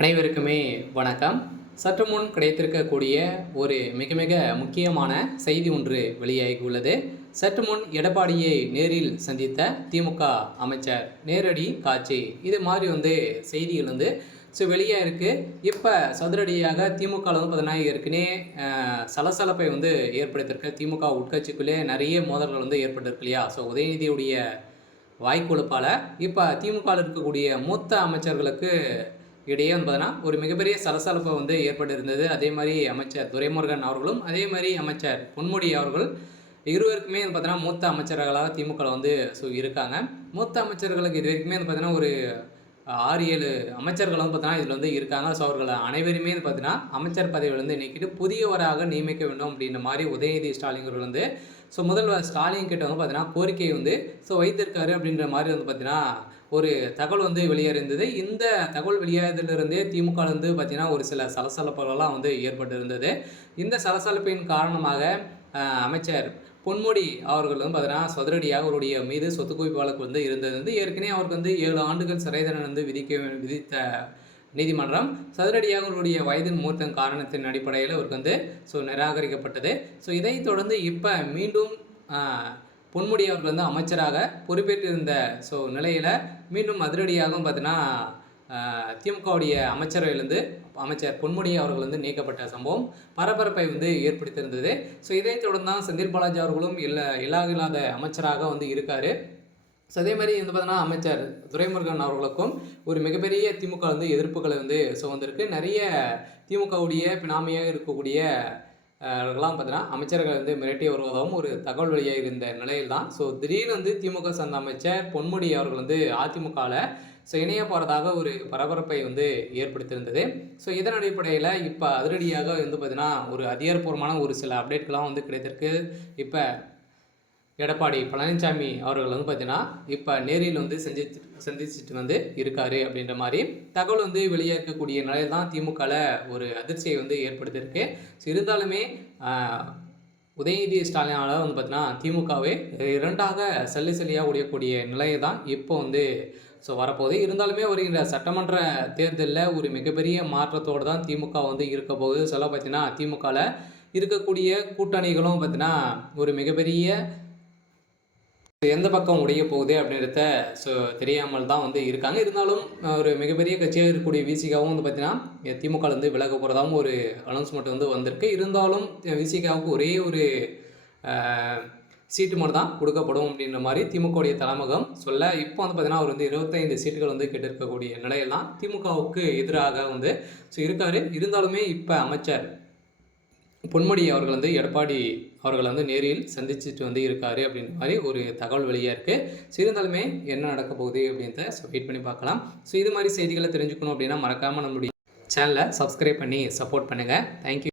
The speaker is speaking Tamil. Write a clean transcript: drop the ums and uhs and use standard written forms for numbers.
அனைவருக்குமே வணக்கம். சற்று முன் கிடைத்திருக்கக்கூடிய ஒரு மிக மிக முக்கியமான செய்தி ஒன்று வெளியாகியுள்ளது. சற்று முன் எடப்பாடியை நேரில் சந்தித்த திமுக அமைச்சர் நேரடி காட்சி, இது மாதிரி செய்திகள் வெளியாக இருக்குது. இப்போ சதுரடியாக திமுக பார்த்தீங்கன்னா ஏற்கனவே சலசலப்பை ஏற்படுத்தியிருக்க திமுக உட்கட்சிக்குள்ளே நிறைய மோதல்கள் ஏற்பட்டிருக்கு இல்லையா? உதயநிதியுடைய வாய்க்கொழுப்பால் இப்போ திமுகவில் இருக்கக்கூடிய மூத்த அமைச்சர்களுக்கு இடையே பார்த்தீங்கன்னா ஒரு மிகப்பெரிய சலசலப்பு ஏற்பட்டிருந்தது. அதே மாதிரி அமைச்சர் துரைமுருகன் அவர்களும் அதே மாதிரி அமைச்சர் பொன்முடி அவர்கள் இருவருக்குமே பார்த்தீங்கன்னா மூத்த அமைச்சர்களாக திமுக இருக்காங்க. மூத்த அமைச்சர்களுக்கு இது வரைக்குமே பார்த்தீங்கன்னா ஒரு 6-7 அமைச்சர்கள் பார்த்தீங்கன்னா இதில் இருக்காங்க. அவர்கள் அனைவருமே பார்த்தீங்கன்னா அமைச்சர் பதவியில் நீக்கிட்டு புதியவராக நியமிக்க வேண்டும் அப்படின்ற மாதிரி உதயநிதி ஸ்டாலின் அவர்கள் முதல்வர் ஸ்டாலின் கிட்ட பார்த்தீங்கன்னா கோரிக்கையை வைத்திருக்காரு அப்படின்ற மாதிரி பார்த்தீங்கன்னா ஒரு தகவல் வெளியேறிருந்தது. இந்த தகவல் வெளியாகிறதுலேருந்தே திமுக பார்த்தீங்கன்னா ஒரு சில சலசலப்புகள்லாம் ஏற்பட்டு இருந்தது. இந்த சலசலப்பின் காரணமாக அமைச்சர் பொன்முடி அவர்கள் பார்த்தீங்கன்னா சதுரடியாக அவருடைய மீது சொத்து குவிப்பு வழக்கு இருந்தது. ஏற்கனவே அவருக்கு 7 ஆண்டுகள் சிறை தண்டனை விதித்த நீதிமன்றம் சதுரடியாக அவருடைய வயதின் மூர்த்தம் காரணத்தின் அடிப்படையில் அவருக்கு நிராகரிக்கப்பட்டது. இதைத் தொடர்ந்து இப்போ மீண்டும் பொன்முடி அவர்கள் அமைச்சராக பொறுப்பேற்றிருந்த நிலையில் மீண்டும் அதிரடியாகவும் பார்த்தீங்கன்னா திமுகவுடைய அமைச்சரவையிலிருந்து அமைச்சர் பொன்முடி அவர்கள் நீக்கப்பட்ட சம்பவம் பரபரப்பை ஏற்படுத்தியிருந்தது. இதைத் தொடர்ந்து தான் செந்தில் பாலாஜி அவர்களும் இல்லாத அமைச்சராக இருக்கார். அதே மாதிரி பார்த்தீங்கன்னா அமைச்சர் துரைமுருகன் அவர்களுக்கும் ஒரு மிகப்பெரிய திமுக எதிர்ப்புகளை வந்திருக்கு. நிறைய திமுகவுடைய பினாமியாக இருக்கக்கூடிய எல்லாம் பார்த்தீங்கன்னா அமைச்சர்கள் மிரட்டி வருவதாகவும் ஒரு தகவல் வெளியாக இருந்த நிலையில் தான் திடீர்னு திமுக சார்ந்த அமைச்சர் பொன்முடி அவர்கள் அதிமுகவில் இணைய போகிறதாக ஒரு பரபரப்பை ஏற்படுத்தியிருந்தது. இதன் அடிப்படையில் இப்போ அதிரடியாக பார்த்தீங்கன்னா ஒரு அதிகாரப்பூர்வமான ஒரு சில அப்டேட்கள்லாம் கிடைத்திருக்கு. இப்போ எடப்பாடி பழனிசாமி அவர்கள் பார்த்தீங்கன்னா இப்போ நேரில் சந்திச்சுட்டு இருக்காரு அப்படின்ற மாதிரி தகவல் வெளியே இருக்கக்கூடிய நிலையில் தான் திமுகவில் ஒரு அதிர்ச்சியை ஏற்படுத்தியிருக்கு. இருந்தாலுமே உதயநிதி ஸ்டாலினால் பார்த்தீங்கன்னா திமுகவே 2ஆக சல்லியாக உடையக்கூடிய நிலையை தான் இப்போ வரப்போகுது. இருந்தாலுமே வருகின்ற சட்டமன்ற தேர்தலில் ஒரு மிகப்பெரிய மாற்றத்தோடு தான் திமுக இருக்க போகுது. சொல்ல பார்த்தீங்கன்னா திமுகவில் இருக்கக்கூடிய கூட்டணிகளும் பார்த்தீங்கன்னா ஒரு மிகப்பெரிய எந்த பக்கம் உடைய போகுது அப்படின்றத தெரியாமல் தான் இருக்காங்க. இருந்தாலும் ஒரு மிகப்பெரிய கட்சியாக இருக்கக்கூடிய விசிகாவும் பார்த்தீங்கன்னா திமுகவில் விலக போகிறதாகவும் ஒரு அனௌன்ஸ்மெண்ட் வந்திருக்கு. இருந்தாலும் விசிகாவுக்கு ஒரே ஒரு சீட்டு மட்டும் தான் கொடுக்கப்படும் அப்படின்ற மாதிரி திமுகவுடைய தலைமகம் சொல்ல இப்போ பார்த்தீங்கன்னா அவர் 25 சீட்டுகள் கேட்டிருக்கக்கூடிய நிலையில் தான் திமுகவுக்கு எதிராக இருக்கார். இருந்தாலுமே இப்போ அமைச்சர் பொன்முடி அவர்கள் எடப்பாடி அவர்கள் நேரில் சந்திச்சுட்டு இருக்காரு அப்படின்ற மாதிரி ஒரு தகவல் வெளியாக இருக்குது. இருந்தாலுமே என்ன நடக்க போகுது அப்படின்றத வெயிட் பண்ணி பார்க்கலாம். இது மாதிரி செய்திகளை தெரிஞ்சுக்கணும் அப்படின்னா மறக்காமல் நம்மளுடைய சேனலை சப்ஸ்கிரைப் பண்ணி சப்போர்ட் பண்ணுங்கள். தேங்க்யூ.